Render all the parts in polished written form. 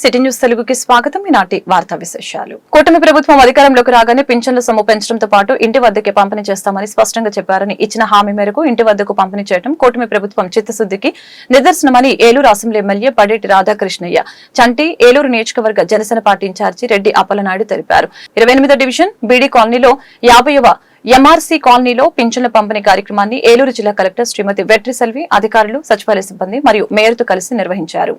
City news తెలుగుకి స్వాగతం. ఈనాటి వార్తా విశేషాలు. కూటమి ప్రభుత్వం అధికారంలోకి రాగానే పింఛన్ల సొమ్ము పెంచడంతో పాటు ఇంటి వద్దకే పంపిణీ చేస్తామని స్పష్టంగా చెప్పారని ఇచ్చిన హామీ మేరకు ఇంటి వద్దకు పంపిణీ చేయడం కూటమి ప్రభుత్వం చిత్తశుద్ధికి నిదర్శనమని ఏలూరు అసెంబ్లీ ఎమ్మెల్యే పడేటి రాధాకృష్ణయ్య చంటి ఏలూరు నియోజకవర్గ జనసేన పార్టీ ఇన్ఛార్జి రెడ్డి అప్పలనాయుడు తెలిపారు. 28వ డివిజన్ బీడీ కాలనీలో 50వ ఎంఆర్సీ కాలనీలో పింఛన్ల పంపిణీ కార్యక్రమాన్ని ఏలూరు జిల్లా కలెక్టర్ శ్రీమతి వెట్రి సెల్వి అధికారులు సచివాలయ సిబ్బంది మరియు మేయర్తో కలిసి నిర్వహించారు.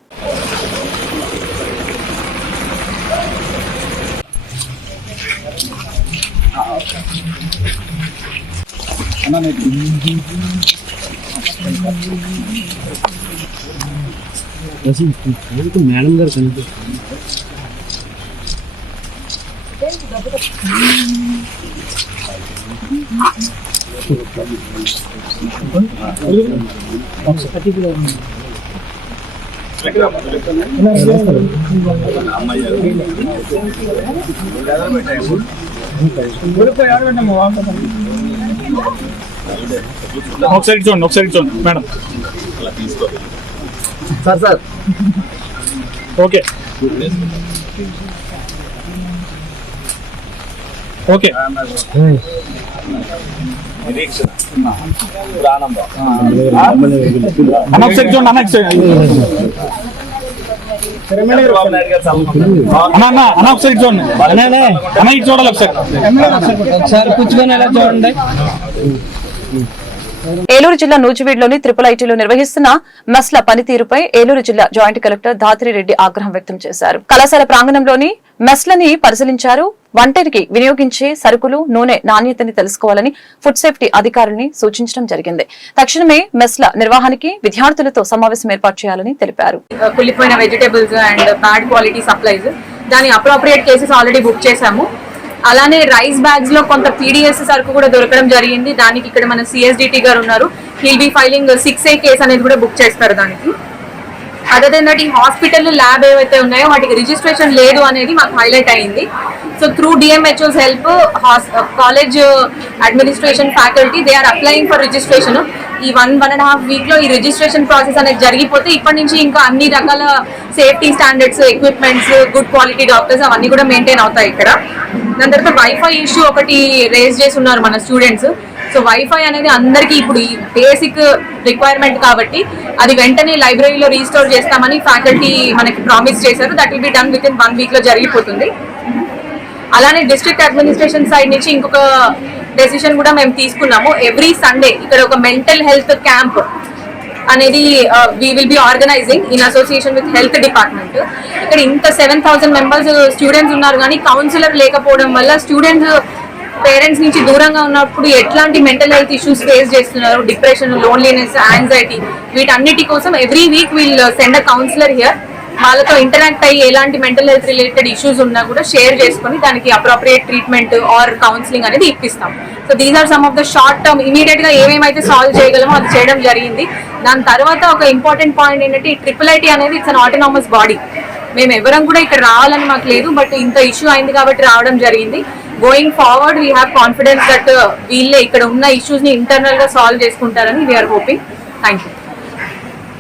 మేడం గారు కనిపిస్తుంది. ఒకసారి చూడండి మేడం. సార్ ఓకే ఓకే ఒకసారి చూడండి అన్న ఒకసారి చూడండి అన్న ఇటు చూడాలి ఒకసారి కూర్చుకొని ఎలా చూడండి. ఏలూరు జిల్లా నూజివీడులోని IIITలో నిర్వహిస్తున్న మెస్ల పనితీరుపై ఏలూరు జిల్లా జాయింట్ కలెక్టర్ ధాత్రిరెడ్డి ఆగ్రహం వ్యక్తం చేశారు. కళాశాల ప్రాంగణంలోని మెస్లని పరిశీలించారు. వంటకి వినియోగించే సరుకులు నూనె నాణ్యతని తెలుసుకోవాలని ఫుడ్ సేఫ్టీ అధికారులని సూచించడం జరిగింది. తక్షణమే మెస్ల నిర్వహణకి విద్యార్థులతో సమావేశం ఏర్పాటు చేయాలని తెలిపారు. కుళ్ళిపోయిన vegetables and bad quality supplies దాని అప్రోప్రియేట్ కేసెస్ ఆల్రెడీ బుక్ చేశాము. అలానే రైస్ బ్యాగ్స్ లో కొంత పీడిఎస్ సరుకు కూడా దొరకడం జరిగింది. దానికి ఇక్కడ మన సిఎస్డిటి గారు ఉన్నారు. He'll be filing 6A case అనేది కూడా బుక్ చేస్తారు దానికి. అదర్ దెన్ దట్ ఈ హాస్పిటల్ ల్యాబ్ ఏవైతే ఉన్నాయో వాటికి రిజిస్ట్రేషన్ లేదు అనేది మాకు హైలైట్ అయింది. So through DMHO's help college administration faculty they are applying for registration. ఈ 1.5 వీక్ లో ఈ రిజిస్ట్రేషన్ ప్రాసెస్ అనేది జరిగిపోతే ఇప్పటి నుంచి ఇంకా అన్ని రకాల safety standards, equipments, good quality doctors అవన్నీ కూడా మెయింటైన్ అవుతాయి ఇక్కడ. దాని తర్వాత వైఫై ఇష్యూ ఒకటి రేజ్ చేసి ఉన్నారు మన స్టూడెంట్స్. సో వైఫై అనేది అందరికీ ఇప్పుడు ఈ బేసిక్ రిక్వైర్మెంట్ కాబట్టి అది వెంటనే లైబ్రరీలో రీస్టోర్ చేస్తామని ఫ్యాకల్టీ మనకి ప్రామిస్ చేశారు. That will be done with in 1 week లో జరిగిపోతుంది. అలానే డిస్ట్రిక్ట్ అడ్మినిస్ట్రేషన్ సైడ్ నుంచి ఇంకొక డెసిషన్ కూడా మేము తీసుకున్నాము. ఎవ్రీ సండే ఇక్కడ ఒక మెంటల్ హెల్త్ క్యాంప్ అనేది we will be organizing in association with health department. ఇక్కడ ఇంత 7,000 మెంబర్స్ స్టూడెంట్స్ ఉన్నారు కానీ కౌన్సిలర్ లేకపోవడం వల్ల స్టూడెంట్స్ పేరెంట్స్ నుంచి దూరంగా ఉన్నప్పుడు ఎట్లాంటి మెంటల్ హెల్త్ ఇష్యూస్ ఫేస్ చేస్తున్నారు, డిప్రెషన్, లోన్లీనెస్, యాంగ్జైటీ, వీటన్నిటి కోసం every week wheel send a counsellor here. వాళ్ళతో ఇంటరాక్ట్ అయ్యి ఎలాంటి మెంటల్ హెల్త్ రిలేటెడ్ ఇష్యూస్ ఉన్నా కూడా షేర్ చేసుకుని దానికి అప్రోప్రియేట్ ట్రీట్మెంట్ ఆర్ కౌన్సిలింగ్ అనేది ఇప్పిస్తాం. So these are some of the short term immediate గా ఏమేమైతే సాల్వ్ చేయగలమో అది చేయడం జరిగింది. దాని తర్వాత ఒక ఇంపార్టెంట్ పాయింట్ ఏంటంటే ఈ IIIT అనేది ఇట్స్ అన్ ఆటోనామస్ బాడీ. మేము ఎవరం కూడా ఇక్కడ రావాలని మాకు లేదు, బట్ ఇంత ఇష్యూ అయింది కాబట్టి రావడం జరిగింది. Going forward we have confidence that వీళ్ళే ఇక్కడ ఉన్న ఇష్యూస్ ని ఇంటర్నల్ గా సాల్వ్ చేసుకుంటారని we are hoping. Thank you.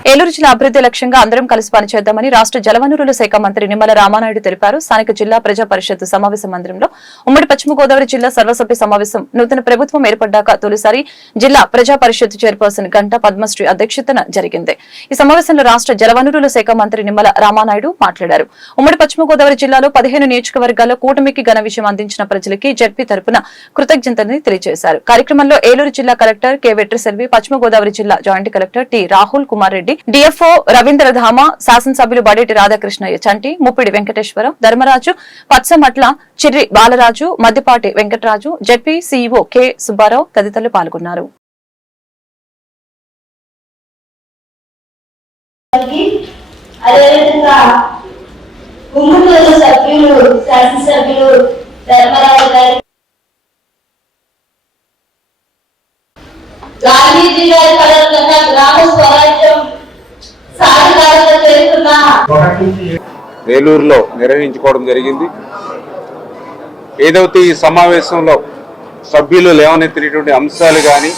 Eluru జిల్లా అభివృద్ధి లక్ష్యంగా అందరం కలిసి పనిచేద్దామని రాష్ట్ర జలవనరుల శాఖ మంత్రి నిమ్మల రామానాయుడు తెలిపారు. స్థానిక జిల్లా ప్రజా పరిషత్ సమావేశ మందిరంలో ఉమ్మడి పశ్చిమ గోదావరి జిల్లా సర్వసభ్య సమావేశం నూతన ప్రభుత్వం ఏర్పడ్డాక తొలిసారి జిల్లా ప్రజా పరిషత్ చైర్పర్సన్ గంటా పద్మశ్రీ అధ్యక్షతన జరిగింది. ఈ సమావేశంలో రాష్ట్ర జలవనరుల శాఖ మంత్రి నిమ్మల రామానాయుడు మాట్లాడారు. ఉమ్మడి పశ్చిమ గోదావరి జిల్లాలో 15 నియోజకవర్గాల్లో కూటమికి ఘన విజయం అందించిన ప్రజలకి జడ్పీ తరపున కృతజ్ఞతని తెలియజేశారు. కార్యక్రమంలో ఏలూరు జిల్లా కలెక్టర్ కె వెట్రి సెల్వి, పశ్చిమ గోదావరి జిల్లా joint collector T Rahul Kumar Reddy, DFO Ravindradhama, శాసనసభ్యులు Badeti Radhakrishnaiah Chanti, Muppidi Venkateswara, Dharmaraju, Pachamatla, Chirri Balaraju, Maddipati Venkataraju, ZP CEO K Subbarao తదితరులు పాల్గొన్నారు. గాంధీజీ గారి కలలున్న గ్రామ స్వరాజ్యం సాధికారత చేస్తున్న ఏలూరులో నిర్వహించుకోవడం జరిగింది. ఏదైతే ఈ సమావేశంలో సభ్యులు లేవనెత్తినటువంటి అంశాలు కానీ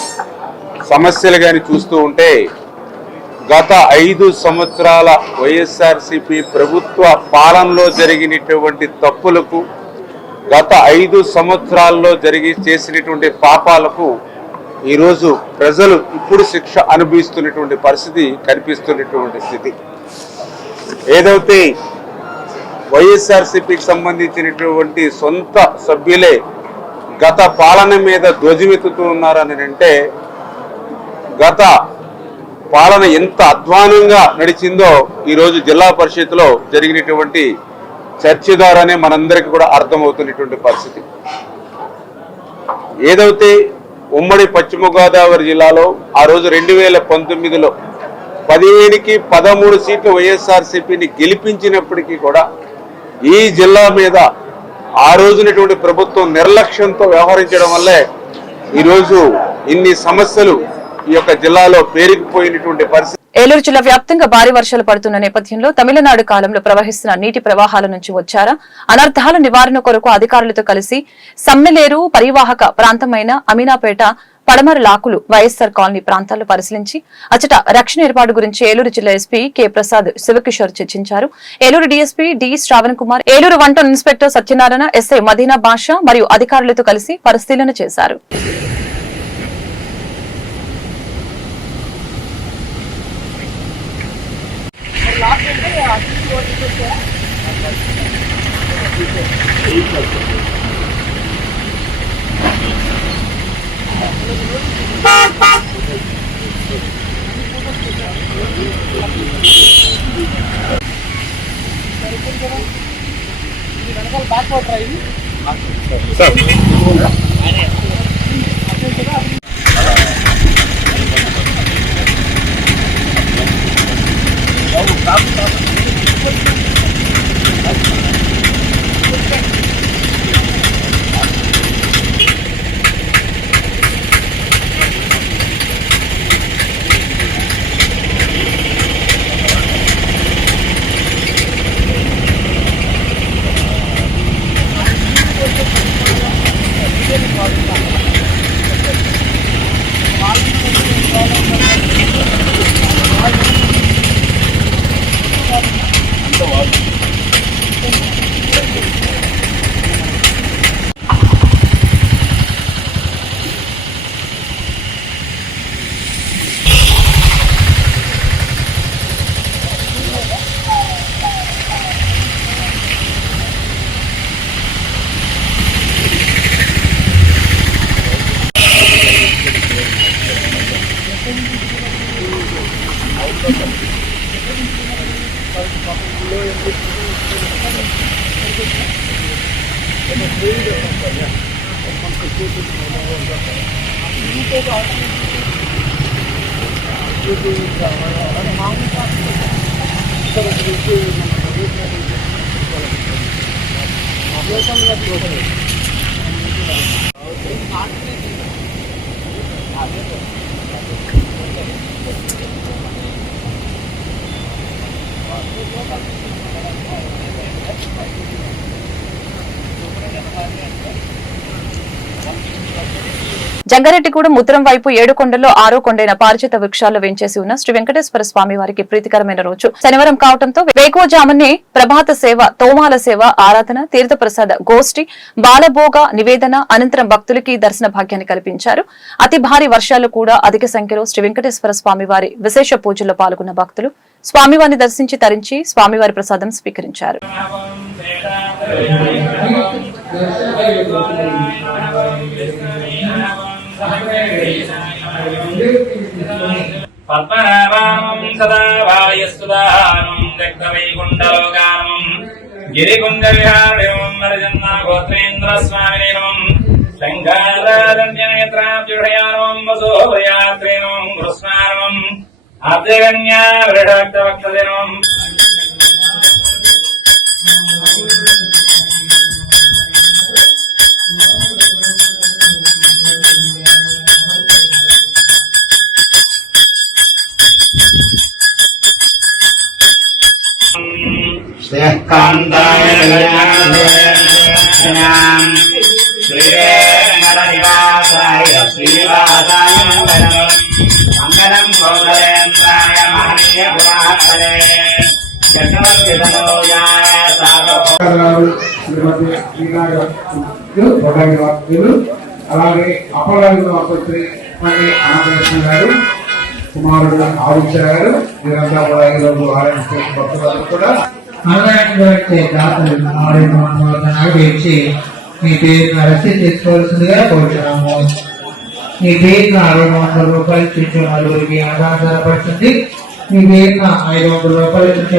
సమస్యలు కానీ చూస్తూ ఉంటే గత 5 సంవత్సరాల వైఎస్ఆర్సీపీ ప్రభుత్వ పాలనలో జరిగినటువంటి తప్పులకు, గత 5 సంవత్సరాల్లో చేసినటువంటి పాపాలకు ఈరోజు ప్రజలు ఇప్పుడు శిక్ష అనుభవిస్తున్నటువంటి పరిస్థితి కనిపిస్తున్నటువంటి స్థితి. ఏదైతే వైఎస్ఆర్సీపీకి సంబంధించినటువంటి సొంత సభ్యులే గత పాలన మీద ధ్వజమెత్తుతూ ఉన్నారని అంటే, గత పాలన ఎంత అధ్వానంగా నడిచిందో ఈరోజు జిల్లా పరిషత్లో జరిగినటువంటి చర్చ ద్వారానే మనందరికీ కూడా అర్థమవుతున్నటువంటి పరిస్థితి. ఏదైతే ఉమ్మడి పశ్చిమ గోదావరి జిల్లాలో ఆ రోజు 2019లో 15కి 13 సీట్లు వైఎస్ఆర్సీపీని గెలిపించినప్పటికీ కూడా ఈ జిల్లా మీద ఆ రోజునటువంటి ప్రభుత్వం నిర్లక్ష్యంతో వ్యవహరించడం వల్లే ఈరోజు ఇన్ని సమస్యలు ఈ యొక్క జిల్లాలో పేరుకుపోయినటువంటి పరిస్థితి. ఏలూరు జిల్లా వ్యాప్తంగా భారీ వర్షాలు పడుతున్న నేపథ్యంలో తమిళనాడు కాలంలో ప్రవహిస్తున్న నీటి ప్రవాహాల నుంచి వచ్చారా అనర్థాల నివారణ కొరకు అధికారులతో కలిసి సమ్మెలేరు పరివాహక ప్రాంతమైన అమీనాపేట, పడమర లాకులు, వైఎస్సార్ కాలనీ ప్రాంతాల్లో పరిశీలించి అచ్చట రక్షణ ఏర్పాటు గురించి ఏలూరు జిల్లా ఎస్పీ కె ప్రసాద్ శివకిషోర్ చర్చించారు. Eluru DSP D Shravan Kumar, Eluru 1 town inspector Satyanarayana, SI Madina Basha మరియు అధికారులతో కలిసి పరిశీలన చేశారు. జంగారెడ్డిగూడెం ఉత్తరం వైపు 7 కొండల్లో 6వ కొండైన పారిజాత వృక్షాల్లో వేంచేసి ఉన్న శ్రీ వెంకటేశ్వర స్వామి వారికి ప్రీతికరమైన రోజు శనివారం కావడంతో వేకువజామునే ప్రభాత సేవ, తోమాల సేవ, ఆరాధన, తీర్థప్రసాద గోష్ఠి, బాలభోగ నివేదన అనంతరం భక్తులకి దర్శన భాగ్యాన్ని కల్పించారు. అతి భారీ వర్షాలు కూడా అధిక సంఖ్యలో శ్రీ వెంకటేశ్వర స్వామి వారి విశేష పూజల్లో పాల్గొన్న భక్తులు స్వామివారిని దర్శించి తరించి స్వామివారి ప్రసాదం స్వీకరించారు. పద్మనాభానం సదా వాయస్తుదానం దగ్ధవైకుంఠలోకానం గిరికుండ విహారం మరజన్నా గోత్రేంద్ర స్వామినేనం శంకారాజన్యనేత్రాబ్జుషయానం వసోభయాత్రేనం కృష్ణానం ఆబ్జగన్యా వృఢభక్తవక్తదినం కాంతాయ वेङ्कटनिवासाय श्रीनिवासाय मङ्गलं गोधरेन्द्राय महनीय गुणात्मने चक्रवर्ति तनोजाय అలాగే అపోలో ఆసుపత్రి ఆనందకృష్ణ గారు కుమారుడు ఆదిత్య గారు వీరంతా కూడా ఈరోజు ఆర్ఎంసీ భక్తులందరూ కూడా ఇచ్చి మీ పేరును రసీదు తీసుకోవాల్సిందిగా కోరుతున్నాము. మీ పేరున 600 రూపాయలు చుట్టూ నలుగురికి ఆధారపడుతుంది. మీ పేరున 500 రూపాయలు చుట్టూ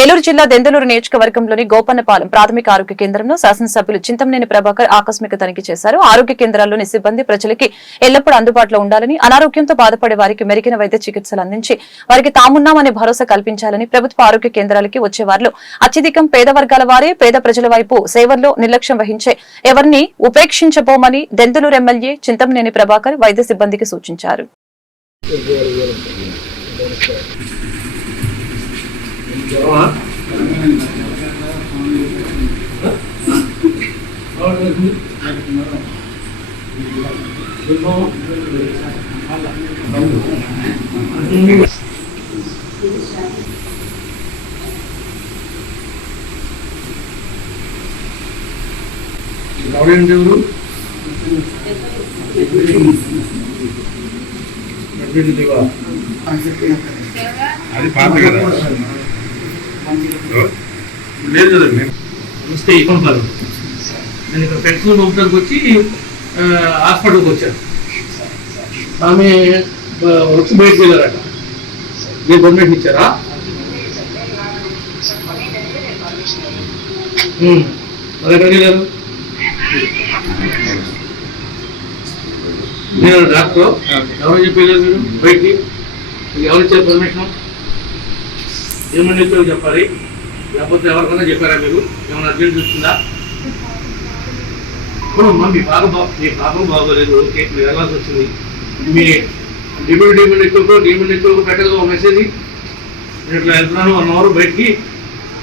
ఏలూరు జిల్లా దెందులూరు నియోజకవర్గంలోని గోపన్నపాలెం ప్రాథమిక ఆరోగ్య కేంద్రంలో శాసనసభ్యులు చింతమనేని ప్రభాకర్ ఆకస్మిక తనిఖీ చేశారు. ఆరోగ్య కేంద్రాల్లోని సిబ్బంది ప్రజలకి ఎల్లప్పుడూ అందుబాటులో ఉండాలని, అనారోగ్యంతో బాధపడే వారికి మెరుగైన వైద్య చికిత్సలు అందించి వారికి తామున్నామనే భరోసా కల్పించాలని, ప్రభుత్వ ఆరోగ్య కేంద్రాలకి వచ్చేవారిలో అత్యధికం పేద వర్గాల వారే పేద ప్రజల వైపు సేవల్లో నిర్లక్ష్యం వహించే ఎవరిని ఉపేక్షించబోమని దెందులూరు ఎమ్మెల్యే చింతమనేని ప్రభాకర్ వైద్య సిబ్బందికి సూచించారు. అది పాత కదా లేదు కదండి. వస్తే పంపారు. నేను ఇక్కడ పెన్షన్ పంపడానికి వచ్చి హాస్పిటల్కి వచ్చాను. ఆమె వచ్చి బయటకు వెళ్ళారట. మీరు పర్మిషన్ ఇచ్చారా? మరి ఎక్కడికి వెళ్ళారు? నేను డాక్టర్ ఎవరు చెప్పారు మీరు బయటికి? ఎవరు ఇచ్చారు పర్మిషన్? ఏమని చెప్పాలి, లేకపోతే ఎవరికైనా చెప్పారా మీరు? ఏమైనా అర్జెంట్ చూస్తుందా? మీ పాపం బాగోలేదు, ఓకే, మీరు వెళ్ళాల్సి వచ్చింది. మీ డిమ్యూనిటీ ఎక్కువ పెట్టగా ఒక మెసేజ్ నేను ఇట్లా వెళ్తున్నాను 1 అవర్ బయటికి,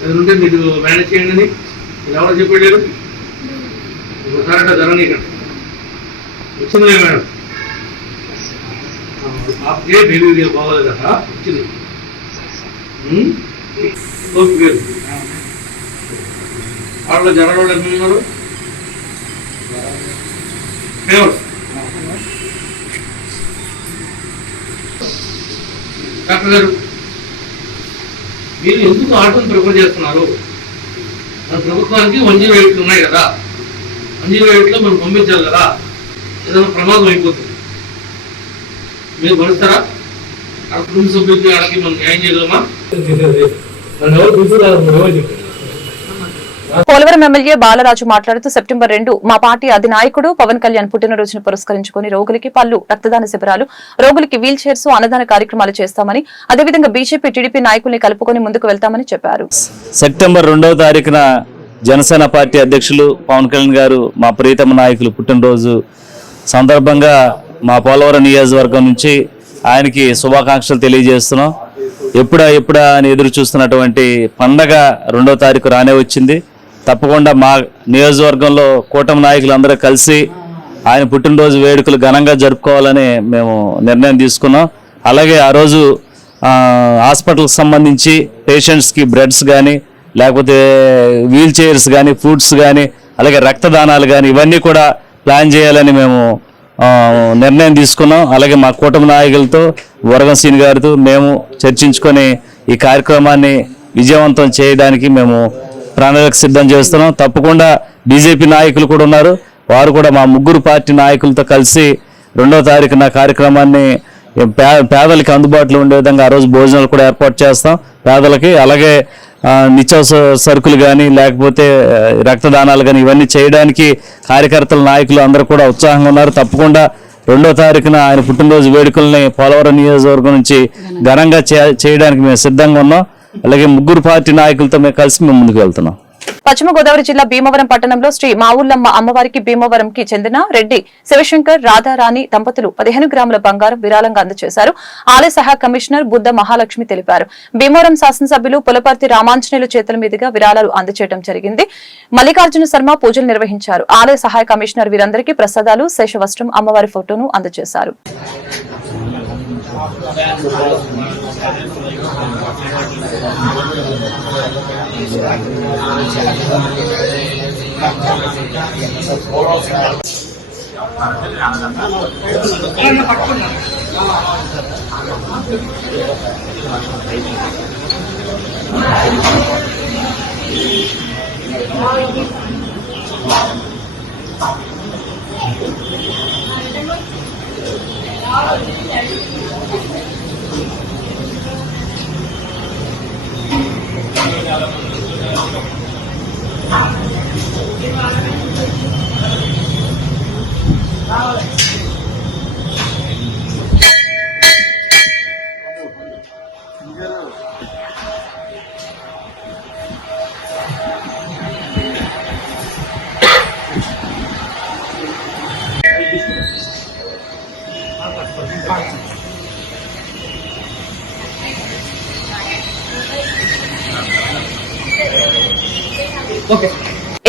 ఏదంటే మీరు మేనేజ్ చేయండి అని మీరు ఎవరు చెప్పలేరు. ఒకసారి అట్లా జరగనీకండి. వచ్చిందిలే మేడం, పాపకే బేబీ బాగోలేదు అట, వచ్చింది. ఓకే, వాళ్ళ జరగడం ఎక్కడ డాక్టర్ గారు మీరు ఎందుకు ఆటోని ప్రిఫర్ చేస్తున్నారు? మన ప్రభుత్వానికి 108 ఉన్నాయి కదా, 108లో మనం పంపించాలి కదా, ఏదైనా ప్రమాదం అయిపోతుంది. మీరు భరిస్తారా? ఆ కుటుంబ సభ్యులకి ఆడకి మనం న్యాయం చేయగలమా? పోలవరం ఎమ్మెల్యే బాలరాజు మాట్లాడుతూ సెప్టెంబర్ 2 మా పార్టీ అధినాయకుడు పవన్ కళ్యాణ్ పుట్టినరోజును పురస్కరించుకుని రోగులకి పళ్ళు, రక్తదాన శిబిరాలు, రోగులకి వీల్ చైర్స్, అన్నదాన కార్యక్రమాలు చేస్తామని, అదేవిధంగా బీజేపీ టీడీపీ నాయకుల్ని కలుపుకొని ముందుకు వెళ్తామని చెప్పారు. సెప్టెంబర్ 2వ తారీఖున జనసేన పార్టీ అధ్యక్షులు పవన్ కళ్యాణ్ గారు మా ప్రియతమ నాయకులు పుట్టినరోజు సందర్భంగా మా పోలవరం నియోజకవర్గం నుంచి ఆయనకి శుభాకాంక్షలు తెలియజేస్తున్నాం. ఎప్పుడా అని ఎదురు చూస్తున్నటువంటి పండగ 2వ తారీఖు రానే వచ్చింది. తప్పకుండా మా నియోజకవర్గంలో కూటమి నాయకులు అందరూ కలిసి ఆయన పుట్టినరోజు వేడుకలు ఘనంగా జరుపుకోవాలని మేము నిర్ణయం తీసుకున్నాం. అలాగే ఆ రోజు హాస్పిటల్కి సంబంధించి పేషెంట్స్కి బ్రెడ్స్ కానీ లేకపోతే వీల్ చైర్స్ కానీ ఫ్రూట్స్ కానీ అలాగే రక్తదానాలు కానీ ఇవన్నీ కూడా ప్లాన్ చేయాలని మేము నిర్ణయం తీసుకున్నాం. అలాగే మా కూటమి నాయకులతో వరగం శ్రీని గారితో మేము చర్చించుకొని ఈ కార్యక్రమాన్ని విజయవంతం చేయడానికి మేము ప్రణాళిక సిద్ధం చేస్తున్నాం. తప్పకుండా బీజేపీ నాయకులు కూడా ఉన్నారు. వారు కూడా మా 3 పార్టీ నాయకులతో కలిసి 2వ తారీఖున కార్యక్రమాన్ని పేదలకి అందుబాటులో ఉండే విధంగా ఆ రోజు భోజనాలు కూడా ఏర్పాటు చేస్తాం పేదలకి. అలాగే నిత్యావసర సరుకులు కానీ లేకపోతే రక్తదానాలు కానీ ఇవన్నీ చేయడానికి కార్యకర్తల నాయకులు అందరూ కూడా ఉత్సాహంగా ఉన్నారు. తప్పకుండా 2వ తారీఖున ఆయన పుట్టినరోజు వేడుకల్ని పోలవరం నియోజకవర్గం నుంచి ఘనంగా చేయడానికి మేము సిద్ధంగా ఉన్నాం. అలాగే 3 పార్టీ నాయకులతో మేము కలిసి మేము ముందుకు వెళ్తున్నాం. పశ్చిమ గోదావరి జిల్లా భీమవరం పట్టణంలో శ్రీ మావుల్లమ్మ అమ్మవారికి భీమవరంకి చెందిన రెడ్డి శివశంకర్ రాధారాణి దంపతులు 15 గ్రాముల బంగారం విరాళంగా అందజేశారు. ఆలయ సహాయ కమిషనర్ బుద్ధ మహాలక్ష్మి తెలిపారు. భీమవరం శాసనసభ్యులు పులపర్తి రామాంజనేయులు చేతుల మీదుగా విరాళాలు అందజేయడం జరిగింది. మల్లికార్జున శర్మ పూజలు నిర్వహించారు. ఆలయ సహాయ కమిషనర్ వీరందరికీ ప్రసాదాలు, శేషవస్త్రం, అమ్మవారి ఫోటోను అందజేశారు.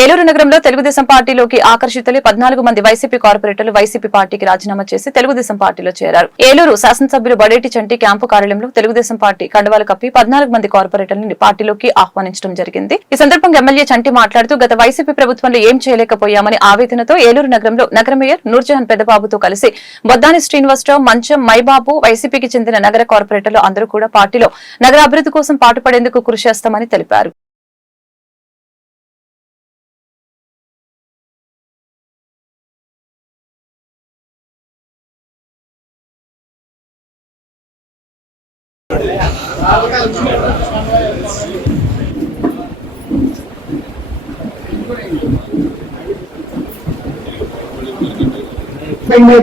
ఏలూరు నగరంలో తెలుగుదేశం పార్టీలోకి ఆకర్షితులై 14 మంది వైసీపీ కార్పొరేటర్లు వైసీపీ పార్టీకి రాజీనామా చేసి తెలుగుదేశం పార్టీలో చేరారు. ఏలూరు శాసనసభ్యులు బడేటి చంటి క్యాంపు కార్యాలయంలో తెలుగుదేశం పార్టీ కండువాలు కప్పి 14 మంది కార్పొరేటర్లను పార్టీలోకి ఆహ్వానించడం జరిగింది. ఈ సందర్భంగా ఎమ్మెల్యే చంటి మాట్లాడుతూ గత వైసీపీ ప్రభుత్వంలో ఏం చేయలేకపోయామని ఆవేదనతో ఏలూరు నగరంలో నగర మేయర్ నూర్జహాన్ పెద్దబాబుతో కలిసి బొద్దాని శ్రీనివాసరావు, మంచం మైబాబు, వైసీపీకి చెందిన నగర కార్పొరేటర్లు అందరూ కూడా పార్టీలో నగర అభివృద్ధి కోసం పాటుపడేందుకు కృషి చేస్తామని తెలిపారు.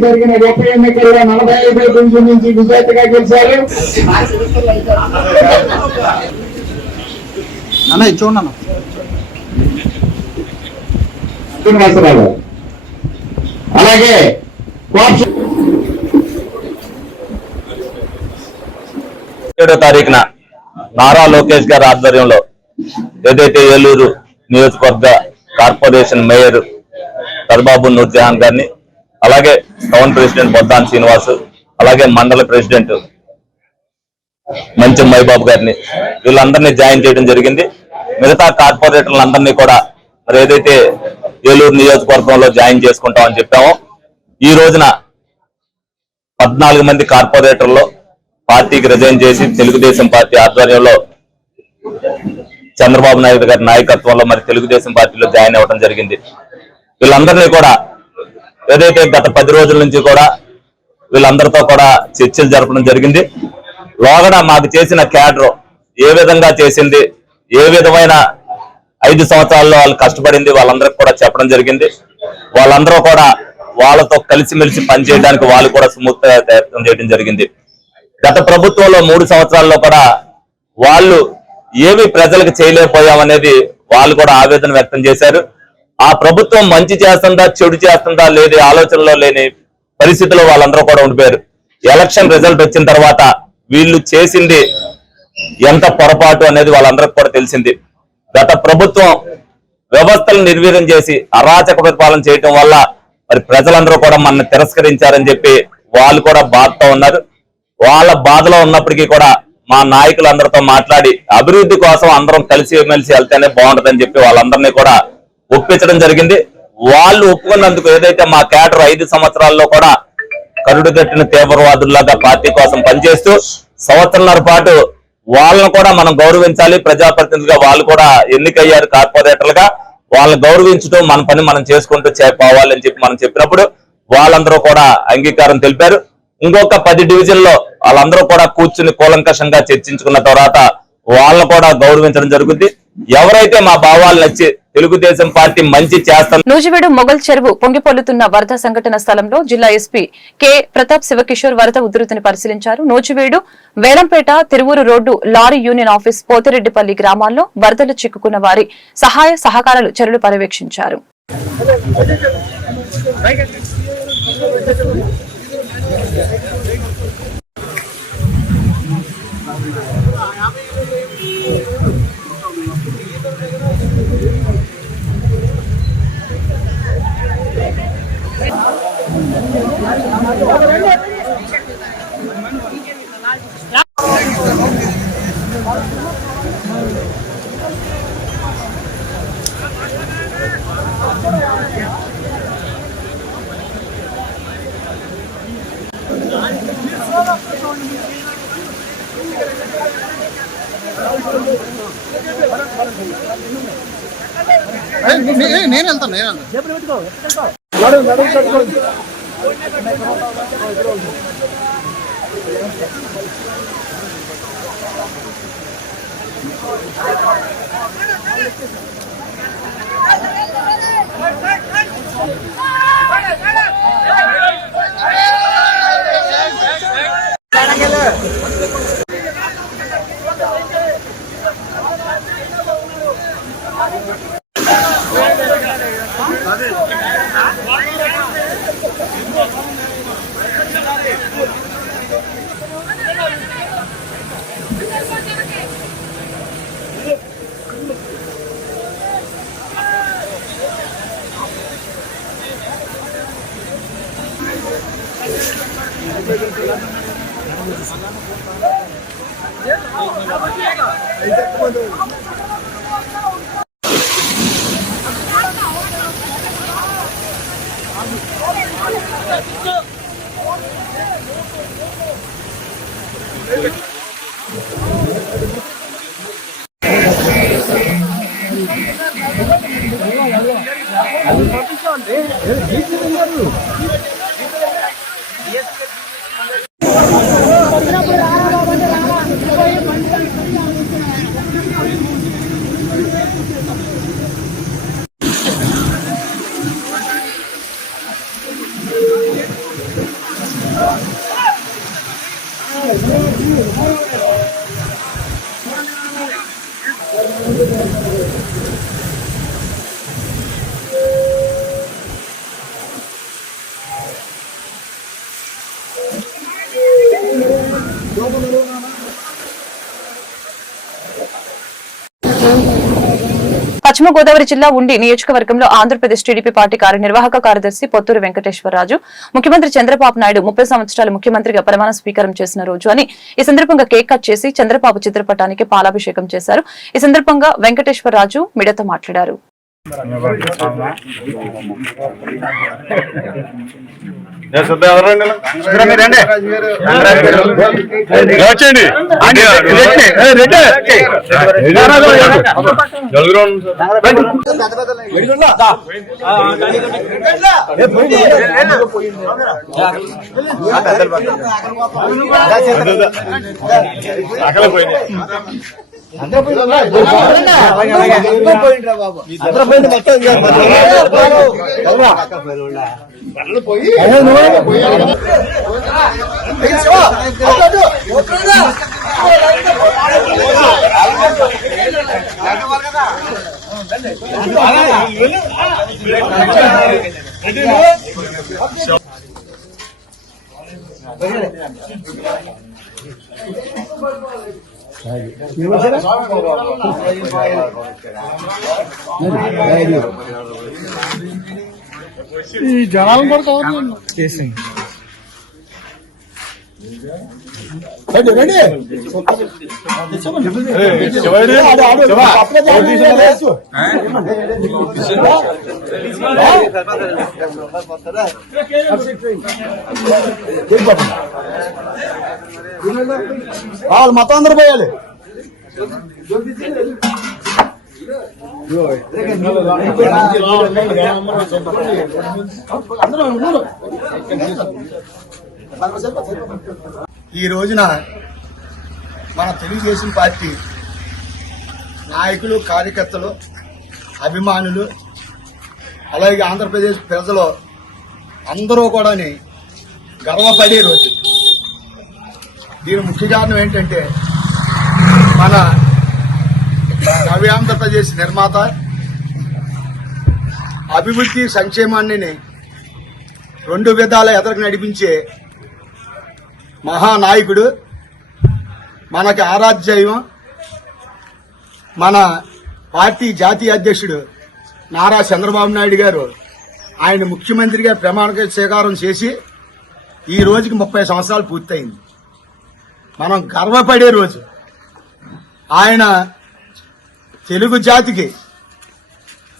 జరిగిన ఉప ఎన్నికల్లో 45 నుంచి విజేతగా గెలిచారు. శ్రీనివాసరావు అలాగే 7వ తారీఖున నారా లోకేష్ గారి ఆధ్వర్యంలో ఏదైతే ఏలూరు నియోజకవర్గ కార్పొరేషన్ మేయర్ పెద్దబాబు నూర్జహాన్ గారిని, అలాగే టౌన్ ప్రెసిడెంట్ బొద్దాన్ శ్రీనివాస్, అలాగే మండల ప్రెసిడెంట్ మంచం మైబాబు గారిని వీళ్ళందరినీ జాయిన్ చేయడం జరిగింది. మిగతా కార్పొరేటర్లందరినీ కూడా మరి ఏదైతే ఏలూరు నియోజకవర్గంలో జాయిన్ చేసుకుంటామని చెప్పామో ఈ రోజున 14 మంది కార్పొరేటర్లు పార్టీకి రిజైన్ చేసి తెలుగుదేశం పార్టీ ఆధ్వర్యంలో చంద్రబాబు నాయుడు గారి నాయకత్వంలో మరి తెలుగుదేశం పార్టీలో జాయిన్ అవ్వడం జరిగింది. వీళ్ళందరినీ కూడా ఏదైతే గత 10 రోజుల నుంచి కూడా వీళ్ళందరితో కూడా చర్చలు జరపడం జరిగింది. లోగడ మాకు చేసిన క్యాడర్ ఏ విధంగా చేసింది, ఏ విధమైన 5 సంవత్సరాల్లో వాళ్ళు కష్టపడింది వాళ్ళందరికీ కూడా చెప్పడం జరిగింది. వాళ్ళందరూ కూడా వాళ్ళతో కలిసిమెలిసి పనిచేయడానికి వాళ్ళు కూడా సుముఖంగా ప్రయత్నం చేయడం జరిగింది. గత ప్రభుత్వంలో 3 సంవత్సరాల్లో కూడా వాళ్ళు ఏమి ప్రజలకు చేయలేకపోయామనేది వాళ్ళు కూడా ఆవేదన వ్యక్తం చేశారు. ఆ ప్రభుత్వం మంచి చేస్తుందా చెడు చేస్తుందా లేని ఆలోచనలో లేని పరిస్థితిలో వాళ్ళందరూ కూడా ఉండిపోయారు. ఎలక్షన్ రిజల్ట్ వచ్చిన తర్వాత వీళ్ళు చేసింది ఎంత పొరపాటు అనేది వాళ్ళందరికీ కూడా తెలిసింది. గత ప్రభుత్వం వ్యవస్థలను నిర్వీర్యం చేసి అరాచక పరిపాలన చేయటం వల్ల మరి ప్రజలందరూ కూడా మనల్ని తిరస్కరించారని చెప్పి వాళ్ళు కూడా బాధతో ఉన్నారు. వాళ్ళ బాధలో ఉన్నప్పటికీ కూడా మా నాయకులందరితో మాట్లాడి అభివృద్ధి కోసం అందరం కలిసిమెలిసి వెళ్తేనే బాగుంటుందని చెప్పి వాళ్ళందరినీ కూడా ఒప్పించడం జరిగింది. వాళ్ళు ఒప్పుకున్నందుకు ఏదైతే మా కేడర్ 5 సంవత్సరాల్లో కూడా కరుడు తట్టిన తీవ్రవాదుల్లాగా పార్టీ కోసం పనిచేస్తూ సంవత్సరంన్నర పాటు వాళ్ళను కూడా మనం గౌరవించాలి. ప్రజాప్రతినిధులుగా వాళ్ళు కూడా ఎన్నికయ్యారు కార్పొరేటర్లుగా, వాళ్ళని గౌరవించడం మన పని మనం చేసుకుంటూ పోవాలని చెప్పి మనం చెప్పినప్పుడు వాళ్ళందరూ కూడా అంగీకారం తెలిపారు. ఇంకొక 10 డివిజన్లో వాళ్ళందరూ కూడా కూర్చుని కూలంకషంగా చర్చించుకున్న తర్వాత వాళ్ళను కూడా గౌరవించడం జరుగుతుంది. ఎవరైతే మా భావాలు నచ్చి తెలుగుదేశం పార్టీ మంచి చేస్తాం. నూజివీడు మొగల్ చెరువు పొంగిపొల్లుతున్న వరద సంఘటన స్థలంలో జిల్లా ఎస్పీ కె ప్రతాప్ శివకిషోర్ వరద ఉధృతిని పరిశీలించారు. Nuzvid Velampeta Tiruvuru road lorry union office Pothireddipalli గ్రామాల్లో వరదలు చిక్కుకున్న వారి సహాయ సహకారాలు చర్యలు పర్యవేక్షించారు. నేను వెళ్తాను. పశ్చిమ గోదావరి జిల్లా ఉండి నియోజకవర్గంలో ఆంధ్రప్రదేశ్ టీడీపీ పార్టీ కార్యనిర్వాహక కార్యదర్శి పొత్తూరు వెంకటేశ్వరరాజు ముఖ్యమంత్రి చంద్రబాబు నాయుడు 30 సంవత్సరాలు ముఖ్యమంత్రిగా ప్రమాణ స్వీకారం చేసిన రోజు అని ఈ సందర్భంగా కేక్ కట్ చేసి చంద్రబాబు చిత్రపటానికి పాలాభిషేకం చేశారు. ఈ సందర్భంగా వెంకటేశ్వరరాజు మీడియాతో మాట్లాడారు. పోయి ఈ జనాలను కూడా కవర్ చేసింది. వాళ్ళు మొత్తం అందరూ పోయాలి. ఈ రోజున మన తెలుగుదేశం పార్టీ నాయకులు, కార్యకర్తలు, అభిమానులు, అలాగే ఆంధ్రప్రదేశ్ ప్రజలు అందరూ కూడా గర్వపడే రోజు. దీని ముఖ్య కారణం ఏంటంటే మన నవ్య ఆంధ్రప్రదేశ్ నిర్మాత, అభివృద్ధి సంక్షేమాన్ని రెండు విధాల ఎదురు నడిపించే మహానాయకుడు, మనకి ఆరాధ్యదైవం, మన పార్టీ జాతీయ అధ్యక్షుడు నారా చంద్రబాబు నాయుడు గారు ఆయన ముఖ్యమంత్రిగా ప్రమాణ స్వీకారం చేసి ఈ రోజుకి 30 సంవత్సరాలు పూర్తయింది. మనం గర్వపడే రోజు. ఆయన తెలుగు జాతికి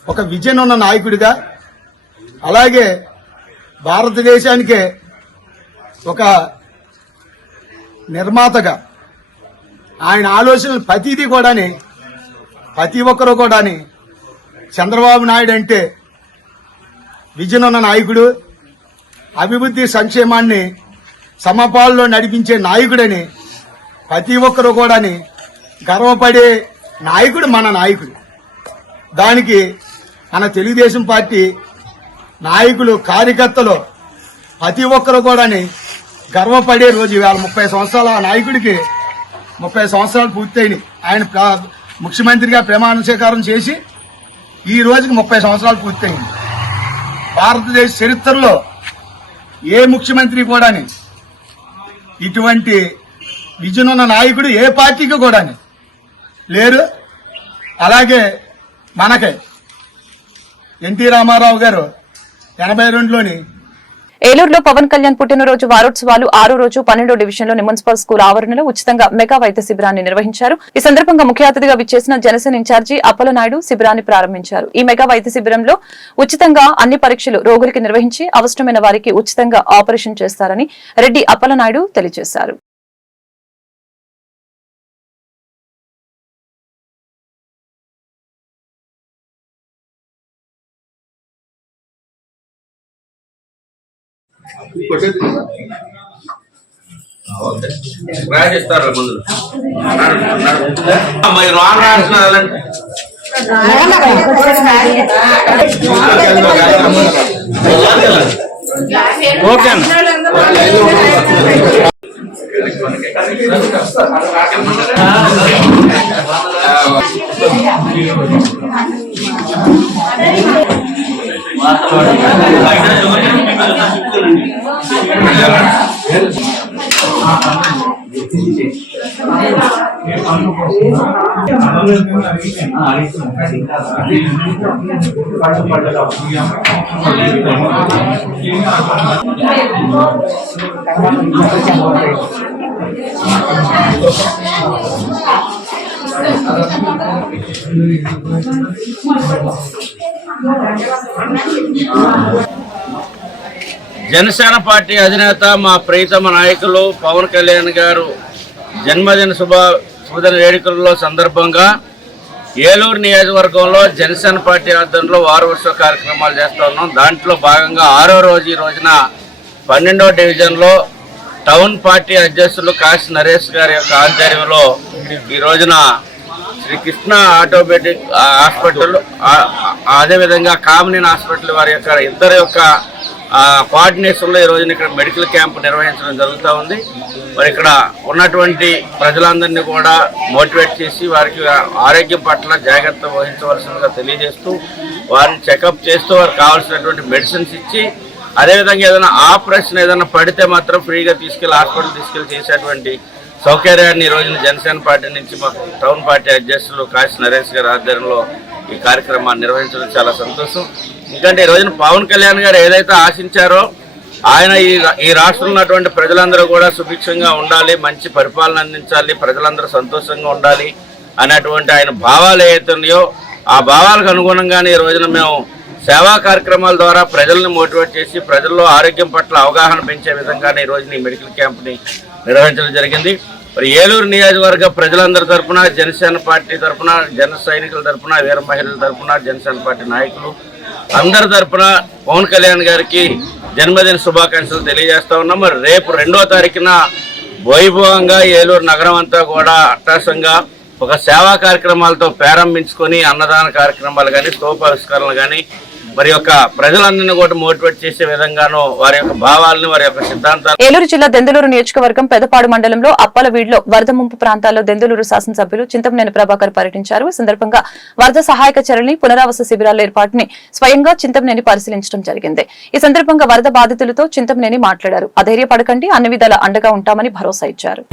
ఒక విజన్ ఉన్న నాయకుడిగా, అలాగే భారతదేశానికే ఒక నిర్మాతగా ఆయన ఆలోచనలు ప్రతి ఒక్కరూ కూడా చంద్రబాబు నాయుడు అంటే విజన్ ఉన్న నాయకుడు, అభివృద్ధి సంక్షేమాన్ని సమపాల్లో నడిపించే నాయకుడని ప్రతి ఒక్కరూ కూడా గర్వపడే నాయకుడు మన నాయకుడు. దానికి మన తెలుగుదేశం పార్టీ నాయకులు, కార్యకర్తలు ప్రతి ఒక్కరూ కూడా గర్వపడే రోజు. ఇవాళ 30 సంవత్సరాల నాయకుడికి 30 సంవత్సరాలు పూర్తయినాయి. ఆయన ముఖ్యమంత్రిగా ప్రమాణ స్వీకారం చేసి ఈ రోజుకి 30 సంవత్సరాలు పూర్తయింది. భారతదేశ చరిత్రలో ఏ ముఖ్యమంత్రి కూడా ఇటువంటి విజన్ ఉన్న నాయకుడు ఏ పార్టీకి కూడా లేరు. అలాగే మనకే ఎన్టీ రామారావు గారు 82లోని ఏలూరులో పవన్ కళ్యాణ్ పుట్టినరోజు వారోత్సవాలు 6వ రోజు 12వ డివిజన్లోని మున్సిపల్ స్కూల్ ఆవరణలో ఉచితంగా మెగా వైద్య శిబిరాన్ని నిర్వహించారు. ఈ సందర్భంగా ముఖ్య అతిథిగా విచ్చేసిన జనసేన ఇన్ఛార్జి అప్పలనాయుడు శిబిరాన్ని ప్రారంభించారు. ఈ మెగా వైద్య శిబిరంలో ఉచితంగా అన్ని పరీక్షలు రోగులకి నిర్వహించి అవసరమైన వారికి ఉచితంగా ఆపరేషన్ చేస్తారని రెడ్డి అప్పలనాయుడు తెలియజేశారు. రాజిస్తారు ముందు మీరు రాంగ్ రాస్తున్నారంటే ఓకే జనసేన పార్టీ అధినేత మా ప్రియతమ నాయకులు పవన్ కళ్యాణ్ గారు జన్మదిన శుభదిన వేడుకల్లో సందర్భంగా ఏలూరు నియోజకవర్గంలో జనసేన పార్టీ ఆధ్వర్యంలో వారోత్సవ కార్యక్రమాలు చేస్తూ ఉన్నాం. దాంట్లో భాగంగా 6వ రోజు ఈ రోజున 12వ డివిజన్లో టౌన్ పార్టీ అధ్యక్షులు కాశీ నరేష్ గారి యొక్క ఆధ్వర్యంలో ఈ రోజున శ్రీ కృష్ణ ఆర్థోపెడిక్ హాస్పిటల్, అదేవిధంగా కామినేని హాస్పిటల్ వారి యొక్క ఇద్దరి యొక్క కోఆర్డినేషన్లో ఈ రోజున ఇక్కడ మెడికల్ క్యాంప్ నిర్వహించడం జరుగుతూ ఉంది. మరి ఇక్కడ ఉన్నటువంటి ప్రజలందరినీ కూడా మోటివేట్ చేసి వారికి ఆరోగ్యం పట్ల జాగ్రత్త వహించవలసిందిగా తెలియజేస్తూ వారిని చెకప్ చేస్తూ వారికి కావాల్సినటువంటి మెడిసిన్స్ ఇచ్చి, అదేవిధంగా ఏదైనా ఆపరేషన్ ఏదైనా పడితే మాత్రం ఫ్రీగా తీసుకెళ్లి హాస్పిటల్ తీసుకెళ్లి చేసేటువంటి సౌకర్యాన్ని ఈ రోజున జనసేన పార్టీ నుంచి మా టౌన్ పార్టీ అధ్యక్షులు కాశీ నరేష్ గారి ఆధ్వర్యంలో ఈ కార్యక్రమాన్ని నిర్వహించడం చాలా సంతోషం. ఎందుకంటే ఈ రోజున పవన్ కళ్యాణ్ గారు ఏదైతే ఆశించారో ఆయన ఈ రాష్ట్రంలో ఉన్నటువంటి ప్రజలందరూ కూడా సుభిక్షంగా ఉండాలి, మంచి పరిపాలన అందించాలి, ప్రజలందరూ సంతోషంగా ఉండాలి అనేటువంటి ఆయన భావాలు ఏవైతే ఉన్నాయో ఆ భావాలకు అనుగుణంగానే ఈ రోజున మేము సేవా కార్యక్రమాల ద్వారా ప్రజలను మోటివేట్ చేసి ప్రజల్లో ఆరోగ్యం పట్ల అవగాహన పెంచే విధంగానే ఈ రోజున ఈ మెడికల్ క్యాంప్ని నిర్వహించడం జరిగింది. మరి ఏలూరు నియోజకవర్గ ప్రజలందరి తరఫున, జనసేన పార్టీ తరఫున, జన సైనికుల తరఫున, వీర మహిళల తరఫున, జనసేన పార్టీ నాయకులు అందరి తరఫున పవన్ కళ్యాణ్ గారికి జన్మదిన శుభాకాంక్షలు తెలియజేస్తా ఉన్నాం. మరి రేపు 2వ తారీఖున వైభవంగా ఏలూరు నగరం అంతా కూడా అట్టాసంగా ఒక సేవా కార్యక్రమాలతో ప్రారంభించుకొని అన్నదాన కార్యక్రమాలు కానీ, స్తూపావిష్కరణలు కానీ, మరి యొక్క ప్రజలందరినీ కూడా మోటివేట్ చేసే విధంగానూ వారి యొక్క భావాలను, వారి యొక్క సిద్ధాంతాలు. ఏలూరు జిల్లా దెందులూరు నియోజకవర్గం పెదపాడు మండలంలో అప్పలవీడులో వరద ముంపు ప్రాంతాల్లో దెందులూరు శాసనసభ్యులు చింతమనేని ప్రభాకర్ పర్యటించారు. ఈ సందర్భంగా వరద సహాయక చర్యల్ని, పునరావాస శిబిరాల ఏర్పాటుని స్వయంగా చింతమనేని పరిశీలించడం జరిగింది. ఈ సందర్భంగా వరద బాధితులతో చింతమనేని మాట్లాడారు. అధైర్యపడకండి, అన్ని విధాల అండగా ఉంటామని భరోసా ఇచ్చారు.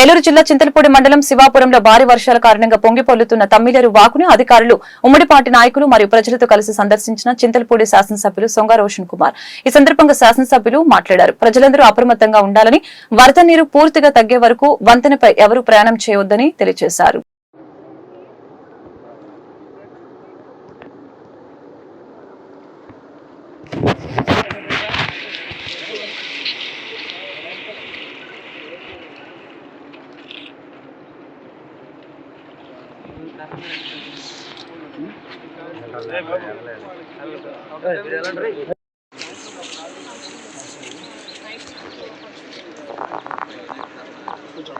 ఏలూరు జిల్లా చింతలపూడి మండలం శివాపురంలో భారీ వర్షాల కారణంగా పొంగిపొర్లుతున్న తమ్మిలేరు వాకును అధికారులు, ఉమ్మడి పార్టీ నాయకులు మరియు ప్రజలతో కలిసి సందర్శించిన చింతలపూడి శాసనసభ్యులు సొంగ రోషన్ కుమార్. ఈ సందర్భంగా శాసనసభ్యులు మాట్లాడారు. ప్రజలందరూ అప్రమత్తంగా ఉండాలని, వరద నీరు పూర్తిగా తగ్గే వరకు వంతెనపై ఎవరూ ప్రయాణం చేయవద్దని తెలియజేశారు.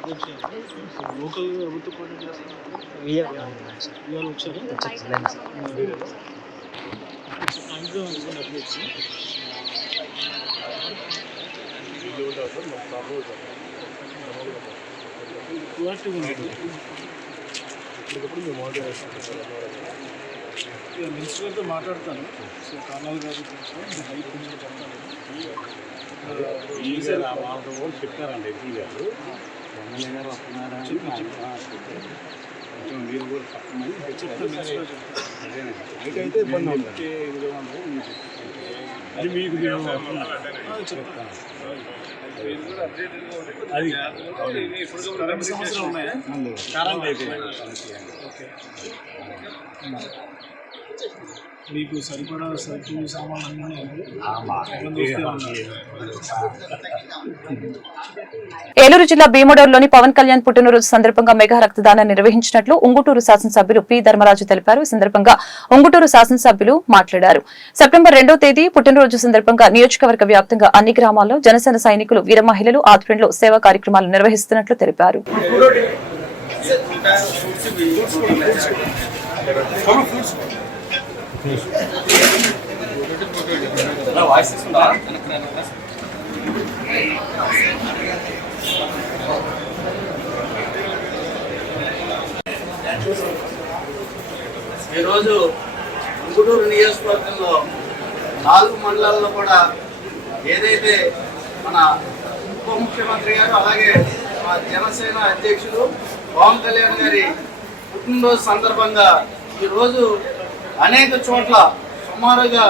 లోకల్ ప్రభుత్వ పార్టీ వచ్చారు మినిస్టర్తో మాట్లాడతాను. సో కానాల్ గారి హైట్ కొంచెం చెప్తాను. చెప్పారండి ఎంపీ గారు ఎమ్మెల్యే గారు వస్తున్నారా కొంచెం మీరు కూడా చెప్పమని చెప్తాను. హైట్ అయితే ఇబ్బంది ఉంది. అది మీకు చెప్తాను. అది ఇప్పుడు సమస్యలు ఉన్నాయా? కరెంట్ అయిపోయింది. మీకు సరిపడా సరుకులు సామాన్లు ఏలూరు జిల్లా భీమడోరులోని పవన్ కళ్యాణ్ పుట్టినరోజు సందర్భంగా మెగా రక్తదానం నిర్వహించినట్లు ఉంగుటూరు శాసనసభ్యులు పి ధర్మరాజు తెలిపారు. ఈ సందర్భంగా ఉంగుటూరు శాసనసభ్యులు మాట్లాడారు. సెప్టెంబర్ 2వ తేదీ పుట్టినరోజు సందర్భంగా నియోజకవర్గ వ్యాప్తంగా అన్ని గ్రామాల్లో జనసేన సైనికులు వీర మహిళలు ఆధ్వర్యంలో సేవా కార్యక్రమాలు నిర్వహిస్తున్నట్లు తెలిపారు. ఈరోజు ఉంగుటూరు నియోజకవర్గంలో 4 మండలాల్లో కూడా ఏదైతే మన ఉప ముఖ్యమంత్రి గారు అలాగే మా జనసేన అధ్యక్షుడు పవన్ కళ్యాణ్ గారి పుట్టినరోజు సందర్భంగా ఈరోజు అనేక చోట్ల సుమారుగా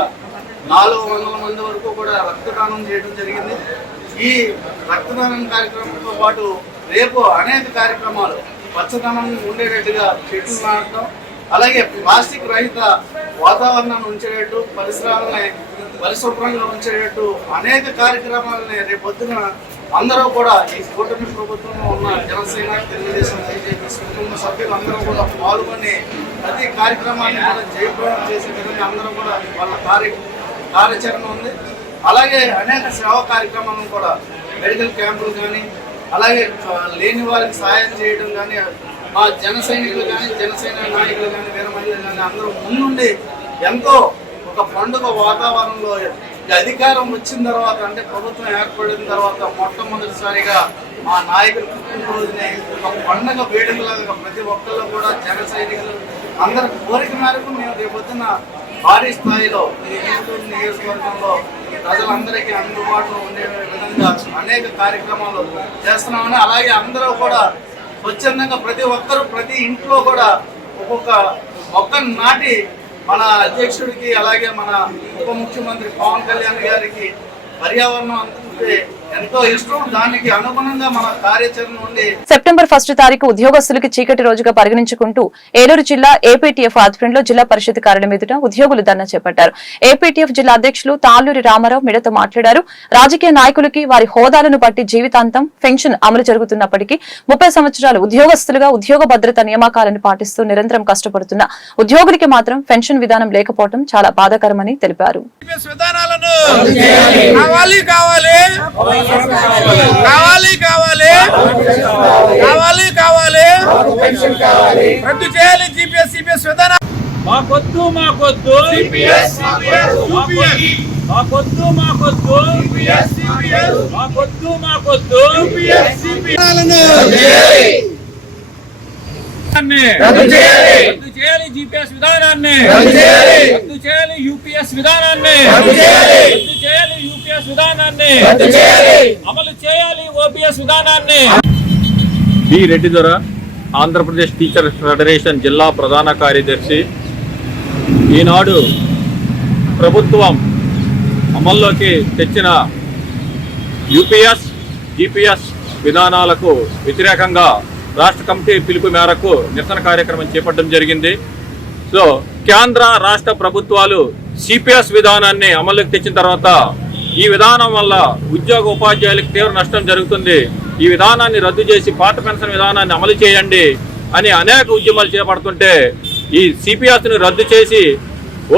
400 మంది వరకు కూడా రక్తదానం చేయడం జరిగింది. ఈ రక్తదానం కార్యక్రమంతో పాటు రేపు అనేక కార్యక్రమాలు పచ్చదనం ఉండేటట్టుగా చెట్లు నాటడం, అలాగే ప్లాస్టిక్ రహిత వాతావరణాన్ని ఉంచేటట్టు, పరిసరాలని పరిశుభ్రంగా ఉంచేటట్టు అనేక కార్యక్రమాలని రేపొద్దున అందరూ కూడా ఈ కూటమి ప్రభుత్వంలో ఉన్న జనసేన, తెలుగుదేశం, బీజేపీ కుటుంబ సభ్యులు అందరూ కూడా పాల్గొని ప్రతి కార్యక్రమాన్ని కూడా జయప్రదం చేసే విధంగా అందరూ కూడా వాళ్ళ కార్యాచరణ ఉంది. అలాగే అనేక సేవా కార్యక్రమాలను కూడా మెడికల్ క్యాంపులు కానీ, అలాగే లేని వారికి సహాయం చేయడం కానీ, మా జన సైనికులు కానీ, జనసేన నాయకులు కానీ, వీర మహిళలు కానీ అందరూ ముందుండి ఎంతో ఒక పండుగ వాతావరణంలో అధికారం వచ్చిన తర్వాత, అంటే ప్రభుత్వం ఏర్పడిన తర్వాత మొట్టమొదటిసారిగా మా నాయకులు పుట్టినరోజుని ఒక పండుగ వేడుకలాగా ప్రతి ఒక్కళ్ళు కూడా జన సైనికులు అందరి కోరిక మేరకు మేము రేపొద్దున భారీ స్థాయిలో ఈ నియోజకవర్గంలో ప్రజలందరికీ అందుబాటులో ఉండే విధంగా అనేక కార్యక్రమాలు చేస్తున్నామని, అలాగే అందరూ కూడా స్వచ్ఛందంగా ప్రతి ఒక్కరూ ప్రతి ఇంట్లో కూడా ఒక్కొక్క మొక్కను నాటి మన అధ్యక్షుడికి అలాగే మన ఉప ముఖ్యమంత్రి పవన్ కళ్యాణ్ గారికి పర్యావరణం అందుకుంటే ఎంతో ఇష్టం. దానికి అనుగుణంగా మన కార్యాచరణ ఉండి సెప్టెంబర్ 1 తారీఖు ఉద్యోగస్తులకి చీకటి రోజుగా పరిగణించుకుంటూ ఏలూరు జిల్లా ఏపీటీఎఫ్ ఆధ్వర్యంలో జిల్లా పరిషత్ కార్యాలయం ఎదుట ఉద్యోగులు ధర్నా చేపట్టారు. ఏపీటీఎఫ్ జిల్లా అధ్యక్షులు తాళ్లూరి రామారావు మీడియాతో మాట్లాడారు. రాజకీయ నాయకులకి వారి హోదాలను బట్టి జీవితాంతం పెన్షన్ అమలు జరుగుతున్నప్పటికీ 30 సంవత్సరాలు ఉద్యోగస్తులుగా ఉద్యోగ భద్రత నియామకాలను పాటిస్తూ నిరంతరం కష్టపడుతున్న ఉద్యోగులకి మాత్రం పెన్షన్ విధానం లేకపోవడం చాలా బాధాకరమని తెలిపారు. రద్దు చేయాలి జీపీఎస్ సిపిఎస్ విధానం. మాకొద్దు సిపిఎస్ మాకొద్దు సిపిఎస్ మాకొద్దు సిపిఎస్ రద్దు చేయాలి జీపీఎస్ విధానాన్ని, రద్దు చేయాలి యూపీఎస్ విధానాన్ని, రద్దు చేయాలి యూపీఎస్ విధానాన్ని, అమలు చేయాలి ఓపీఎస్ విధానాన్ని. బి రెడ్డి దొర, ఆంధ్రప్రదేశ్ టీచర్స్ ఫెడరేషన్ జిల్లా ప్రధాన కార్యదర్శి. ఈనాడు ప్రభుత్వం అమల్లోకి తెచ్చిన యూపీఎస్ జీపీఎస్ విధానాలకు వ్యతిరేకంగా రాష్ట్ర కమిటీ పిలుపు మేరకు నిరసన కార్యక్రమం చేపట్టడం జరిగింది. సో కేంద్ర రాష్ట్ర ప్రభుత్వాలు సిపిఎస్ విధానాన్ని అమలుకి తెచ్చిన తర్వాత ఈ విధానం వల్ల ఉద్యోగ ఉపాధ్యాయులకు తీవ్ర నష్టం జరుగుతుంది. ఈ విధానాన్ని రద్దు చేసి పాత పెన్షన్ విధానాన్ని అమలు చేయండి అని అనేక ఉద్యమాలు చేపడుతుంటే, ఈ సిపిఎస్ని రద్దు చేసి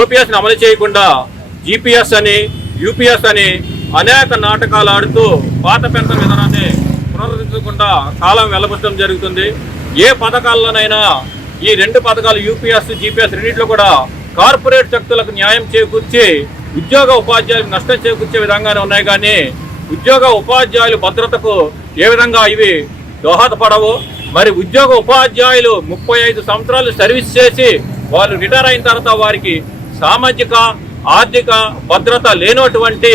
ఓపీఎస్ని అమలు చేయకుండా జీపీఎస్ అని యూపీఎస్ అని అనేక నాటకాలు ఆడుతూ పాత పెన్షన్ విధానాన్ని పునరుద్ధరించకుండా కాలం వెల్లబుచ్చడం జరుగుతుంది. ఏ పథకాల్లోనైనా ఈ 2 పథకాలు యూపీఎస్, జీపీఎస్ రెండింటిలో కూడా కార్పొరేట్ శక్తులకు న్యాయం చేకూర్చి ఉద్యోగ ఉపాధ్యాయులకు నష్టం చేకూర్చే విధంగానే ఉన్నాయి. కానీ ఉద్యోగ ఉపాధ్యాయుల భద్రతకు ఏ విధంగా ఇవి దోహదపడవు. మరి ఉద్యోగ ఉపాధ్యాయులు 35 సంవత్సరాలు సర్వీస్ చేసి వాళ్ళు రిటైర్ అయిన తర్వాత వారికి సామాజిక ఆర్థిక భద్రత లేనటువంటి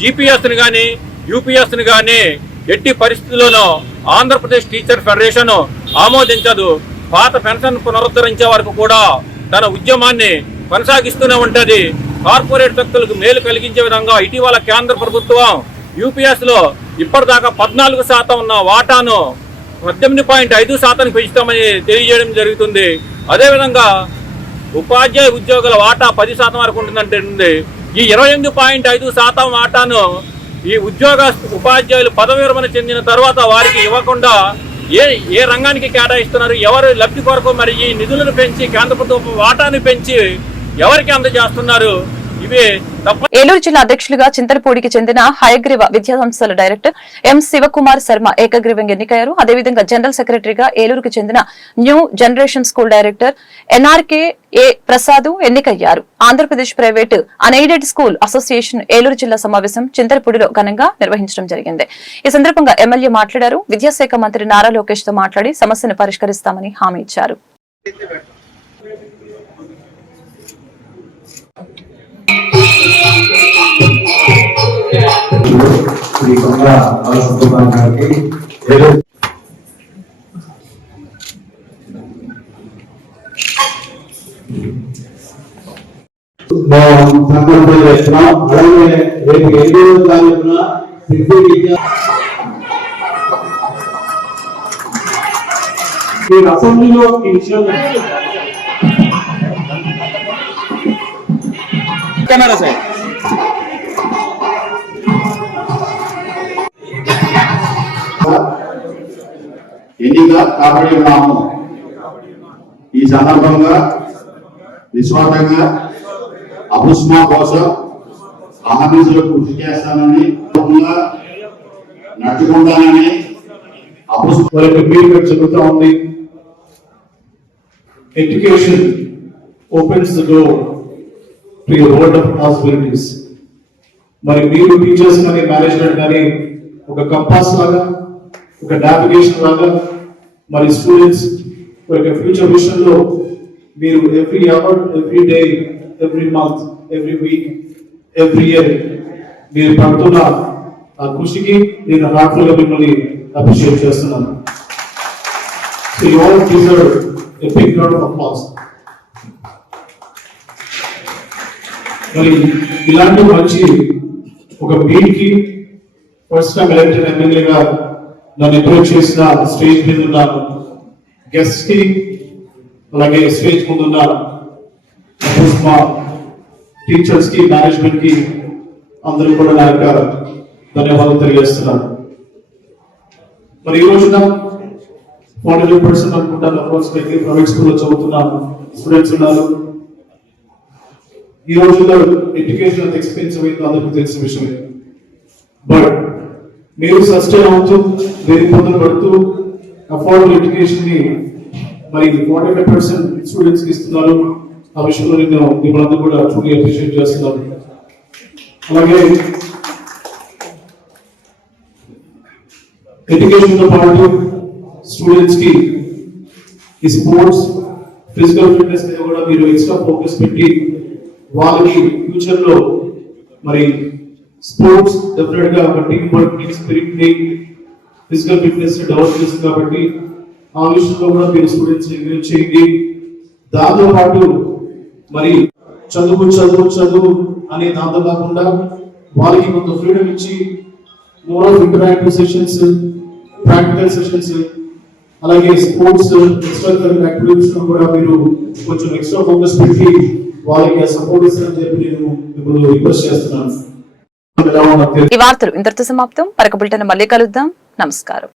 జీపీఎస్ని కానీ యూపీఎస్ని కానీ ఎట్టి పరిస్థితుల్లోనూ ఆంధ్రప్రదేశ్ టీచర్ ఫెడరేషన్ ఆమోదించదు. పాత పెన్షన్ పునరుద్ధరించే వరకు కూడా తన ఉద్యమాన్ని కొనసాగిస్తూనే ఉంటుంది. కార్పొరేట్ శక్తులకు మేలు కలిగించే విధంగా ఇటీవల కేంద్ర ప్రభుత్వం యూపీఎస్ లో ఇప్పటిదాకా 14% ఉన్న వాటాను 18.5% పెంచుతామని తెలియజేయడం జరుగుతుంది. అదేవిధంగా ఉపాధ్యాయ ఉద్యోగుల వాటా 10% వరకు ఉంటుందంటే ఈ 28.5% వాటాను ఈ ఉపాధ్యాయులు పదవి విరమణ చెందిన తర్వాత వారికి ఇవ్వకుండా ఏ రంగానికి కేటాయిస్తున్నారు, ఎవరు లబ్ధి కొరకు మరి ఈ నిధులను పెంచి కేంద్ర ప్రభుత్వం వాటాను పెంచి ఎవరికి అందజేస్తున్నారు? ఇవే తప్ప. ఏలూరు జిల్లా అధ్యక్షులుగా చింతలపూడికి చెందిన హయగ్రీవ విద్యా సంస్థల డైరెక్టర్ ఎం శివకుమార్ శర్మ ఏకగ్రీవంగా ఎన్నికయ్యారు. అదేవిధంగా జనరల్ సెక్రటరీగా ఏలూరుకు చెందిన new generation school director NRK A Prasad ఎన్నికయ్యారు. Andhra Pradesh private unaided school association Eluru జిల్లా సమావేశం చింతలపూడిలో ఘనంగా నిర్వహించడం జరిగింది. ఈ సందర్భంగా ఎమ్మెల్యే మాట్లాడారు. విద్యాశాఖ మంత్రి నారా లోకేష్ తో మాట్లాడి సమస్యను పరిష్కరిస్తామని హామీ ఇచ్చారు. సంకల్పం చేస్తున్నాం. అలాగే రేపు 8వ తారీఖున అసెంబ్లీలో ఈ విషయం కెమెరా సార్ ఎన్నిక కాబడి ఉన్నాము. ఈ సందర్భంగా నిస్వార్థంగా అపుష్మా కోసం అహర్నిశలు కృషి చేస్తానని నడుచుకుంటానని అపుష్మా చెబుతా ఉంది. Education opens the door to your world of possibilities. మరి మీరు టీచర్స్ కానీ మేనేజ్మెంట్ కానీ ఒక కంపాస్ లాగా, ఒక నావిగేషన్ లాగా మరి స్టూడెంట్స్ ఒక ఫ్యూచర్ విషయంలో మీరు every hour, every day, every month, every week, every year మీరు పడుతున్న ఆ కృషికి నేను హార్ట్ఫుల్ గా మిమ్మల్ని అప్రిషియేట్ చేస్తున్నాను. So you all deserve a big round of applause. మరి ఇలాంటి మంచి ఒక మీట్ కి ఫస్ట్ టైం ఎలక్టెడ్ ఎమ్మెల్యేగా నన్ను అప్రోచ్ చేసిన స్టేజ్ మీద ఉన్న గెస్ట్ కి, అలాగే స్టేజ్ ముందున్న మా టీచర్స్ కి, మేనేజ్మెంట్ కి అందరూ కూడా నా యొక్క ధన్యవాదాలు తెలియజేస్తున్నాను. మరి ఈ రోజున 45% అనుకుంటాను ప్రైవేట్ స్కూల్లో చదువుతున్న స్టూడెంట్స్ ఉన్నారు. ఈ రోజుల్లో ఎడ్యుకేషన్ అంత ఎక్స్పెన్సివ్ అయిందో అందరికీ తెలిసిన విషయమే. బట్ మీరు సస్టైన్ అవుతూ దేని పొందలు పడుతూ అఫోర్డబుల్ ఎడ్యుకేషన్ ని మరి 45% స్టూడెంట్స్ కి ఇస్తున్నారు. ఆ విషయంలో నేను మిమ్మల్ని కూడా ట్రూలీ అప్రిషియేట్ చేస్తున్నాను. అలాగే ఎడ్యుకేషన్ తో పాటు స్టూడెంట్స్ కి ఈ స్పోర్ట్స్, ఫిజికల్ ఫిట్నెస్ మీద కూడా మీరు ఎక్స్ట్రా ఫోకస్ పెట్టి వాళ్ళకి ఫ్యూచర్ లో మరి స్పోర్ట్స్ డెఫినెట్ గా ఒక టీమ్ వర్క్, టీమ్ స్పిరిట్ ని, ఫిజికల్ ఫిట్నెస్ ని డెవలప్ చేస్తుంది. కాబట్టి ఆ విషయంలో కూడా మీరు స్టూడెంట్స్ ఎంకరేజ్ చేయండి. దాంతో పాటు మరి చదువు చదువు చదువు అనే దాంతో కాకుండా వాళ్ళకి కొంత ఫ్రీడమ్ ఇచ్చి more of interactive sessions, practical sessions, అలాగే స్పోర్ట్స్, ఎక్స్ట్రా కరిక్యులర్ యాక్టివిటీస్ లో కూడా మీరు కొంచెం ఎక్స్ట్రా ఫోకస్ పెట్టి వాళ్ళకి సపోర్ట్ ఇస్తారని చెప్పి నేను ఇప్పుడు రిక్వెస్ట్ చేస్తున్నాను. ఈ వార్తలు ఇంతటితో సమాప్తం. పరక బులెటిన్ మళ్ళీ కలుద్దాం. నమస్కారం.